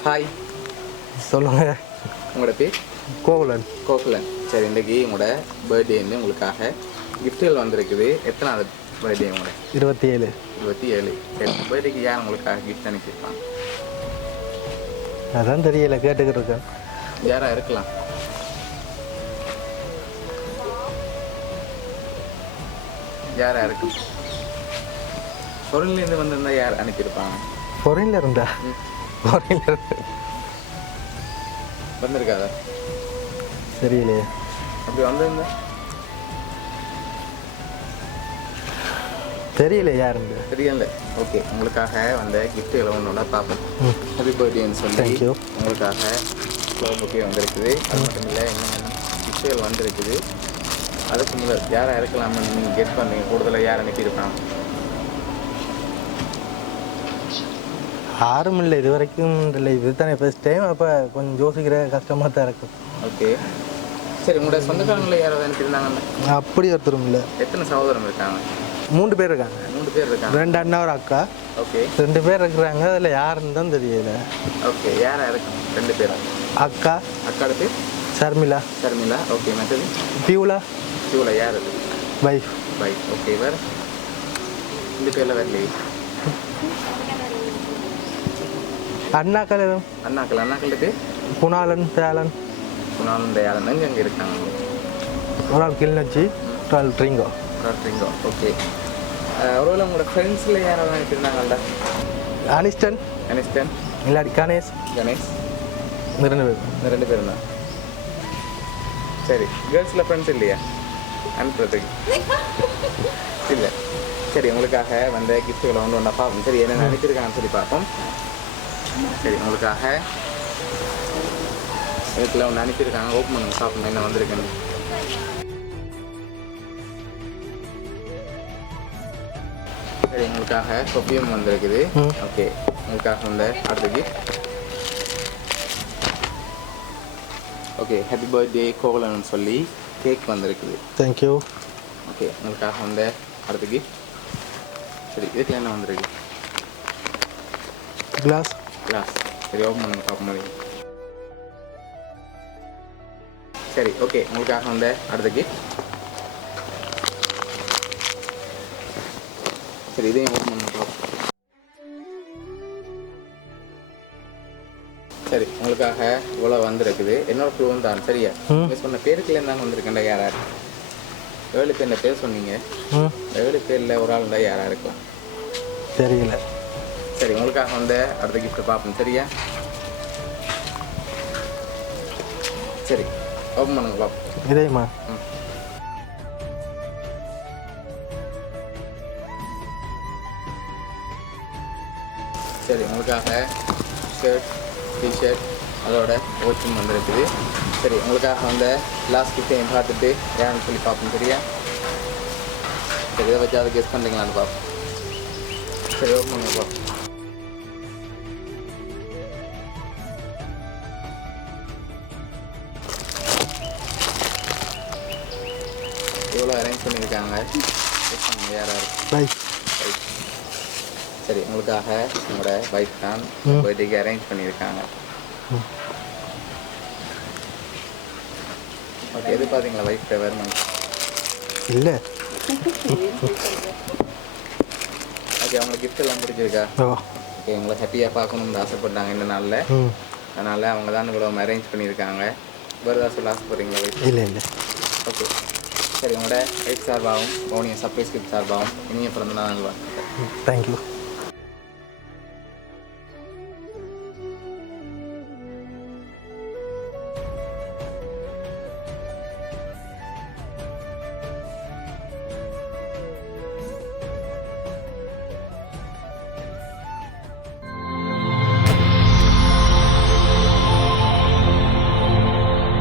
Hi, சொல்லுங்க. உங்களோட பேர்? கோகுலன். கோகுலன். சரி, இன்றைக்கி உங்களோட பர்த்டேன்னு உங்களுக்காக கிஃப்ட்டுகள் வந்திருக்குது. எத்தனாவது பர்த்டே உங்களோட? 27. 27. சரி, பர்த்டேக்கு யார் உங்களுக்காக கிஃப்ட் அனுப்பியிருப்பாங்க? அதான் தெரியல, கேட்டுக்கிட்டு இருக்கேன். யாராக இருக்கலாம்? யாராக இருக்கும்? பொருள்லேருந்து வந்திருந்தால் யார் அனுப்பியிருப்பாங்க? ஃபாரின்ல இருந்தா? ஃபாரின்ல இருந்து வந்திருக்காதா? தெரியலையே. அப்படி வந்திருந்தா தெரியல யாருண்டு. தெரியல. ஓகே, உங்களுக்காக வந்த கிஃப்ட்டுகளை ஒன்றோட பார்ப்போம். ஹாப்பி பர்த்டேன்னு சொல்லி தேங்க்யூ. உங்களுக்காக புக்கே வந்திருக்குது. அது மட்டும் இல்லை, என்னென்ன கிஃப்ட்டுகள் வந்திருக்குது. அதுக்கு முதல் யாராக இருக்கலாம்னு நீங்கள் கெட் பண்ணுங்க. கூடுதலாக யார் அனுப்பியிருப்பாங்க? யாரும் இல்லை இது வரைக்கும். இல்லை, இது தானே ஃபர்ஸ்ட் டைம். அப்போ கொஞ்சம் யோசிக்கிற கஷ்டமாக தான் இருக்கும். ஓகே, சரி. உங்களோட சொந்தக்காரங்களில் யாராவது அனுப்பியிருந்தாங்கல்ல? அப்படி ஒருத்தரும் இல்லை. எத்தனை சகோதரம் இருக்காங்க? 3 பேர் இருக்காங்க. 3 பேர் இருக்காங்க. 2 அண்ணா ஒரு அக்கா. ஓகே, 2 பேர் இருக்கிறாங்க. அதில் யாருன்னு தான் தெரியல. ஓகே. யாராக இருக்கும்? 2 பேரா? அக்கா. அக்காவோட பேர்? ஷர்மிளா. ஷர்மிளா. ஓகே. மற்றது? பியூலா. சிவலா. யார் அது? வைஃப். பைக். ஓகே. வேறு இந்த பேரில் வரலையே? அண்ணாக்கள் அண்ணாக்கள் பேர்? குணாலன், தயாளன். குணாலும் தயாளன் அங்கே இருக்காங்க. ஒரு ஆள் கிளிநொச்சி, 12 ட்ரிங்கோ. ஓகே. ஒருவேளை உங்களோட ஃப்ரெண்ட்ஸில் யாராவது அனுப்பியிருந்தாங்கள்டா? அனிஸ்டன். அனிஸ்டன். இல்லாடி கணேஷ். கணேஷ். 2 பேர். இந்த 2 பேரும் தான். சரி, கேர்ள்ஸில் ஃப்ரெண்ட்ஸ் இல்லையா அனுப்புறதுக்கு? இல்லை. சரி, உங்களுக்காக வந்த கிஃப்ட்டுகளை ஒன்று பார்ப்போம். சரி, என்னென்ன அனுப்பியிருக்காங்கன்னு சொல்லி பார்ப்போம். சரி, உங்களுக்காக இதுக்குள்ள ஒன்று அனுப்பியிருக்காங்க. ஓப்பன் பண்ணுங்க, பார்ப்போம் என்ன வந்திருக்குன்னு. சரி, உங்களுக்காக கொப்பியம் வந்திருக்குது. ஓகே, உங்களுக்காக வந்த அடுத்த கிஃப்ட். ஓகே, ஹாப்பி பர்த்டே கோகுலன்னு சொல்லி கேக் வந்திருக்குது. தேங்க்யூ. ஓகே, உங்களுக்காக வந்த அடுத்த கிஃப்ட். சரி, இதுக்கு என்ன வந்திருக்கு? கிளாஸ். சரி, ஓப்பன் பண்ணுங்க, பார்க்க முடியும். சரி, ஓகே. உங்களுக்காக வந்த அடுத்த கிஃப்ட். சரி, இதையும் ஓப்பன் பண்ணுங்க, பார்ப்போம். சரி, உங்களுக்காக இவ்வளோ வந்திருக்குது. என்னோட க்ளூவும் தான். சரியா? நீங்கள் சொன்ன பேருக்குள்ள இருந்தாங்க வந்திருக்கேன்டா. யாராரு 7 பேர்? என்ன பேர் சொன்னீங்க? 7 பேரில் ஒரு ஆள் இருந்தால் யாராக இருக்கலாம்? தெரியல. சரி, உங்களுக்காக வந்த அடுத்த கிஃப்ட்டை பார்ப்போம். சரியா? சரி, ஓப்பன் பண்ணுங்க, பார்ப்போம். இதேம்மா. சரி, உங்களுக்காக ஷர்ட், டிஷர்ட், அதோட வாட்சும் வந்துருக்குது. சரி, உங்களுக்காக வந்த லாஸ்ட் கிஃப்டையும் பார்த்துட்டு யாருன்னு சொல்லி பார்ப்போம். சரியா? சரி, இதை வச்சு அதை கெஸ் பண்ணுறீங்களான்னு பார்ப்போம். சரி, ஓப்பன் பண்ணுங்க, பார்ப்போம். எவ்வளோ அரேஞ்ச் பண்ணியிருக்காங்க, கெஸ் பண்ணுங்க யாராரு? வைஃப். சரி, உங்களுக்காக உங்களோட வைஃப் தான் பர்த்டேக்கு அரேஞ்ச் பண்ணியிருக்காங்க. ஓகே, எது பார்த்தீங்களா வைஃப் வேறுமன்? இல்லை. ஓகே, அவங்களுக்கு கிஃப்ட் எல்லாம் பிடிச்சிருக்கா? ஓகே, உங்களை ஹாப்பியாக பார்க்கணும்னு ஆசைப்பட்டாங்க இந்த நாளில். அதனால் அவங்க தான் இவ்வளோ அரேஞ்ச் பண்ணியிருக்காங்க. வேறு சொல்ல ஆசைப்படுறீங்களா வைஃப்? இல்லை. ஓகே, சரி. உங்களோட வைஃப் சார்பாகவும் பவுனிய சர்ப்ரைஸ் கிஃப்ட் சார்பாகவும் இனிய பிறந்த நாள் வாழ்த்துக்கள். தேங்க்யூ.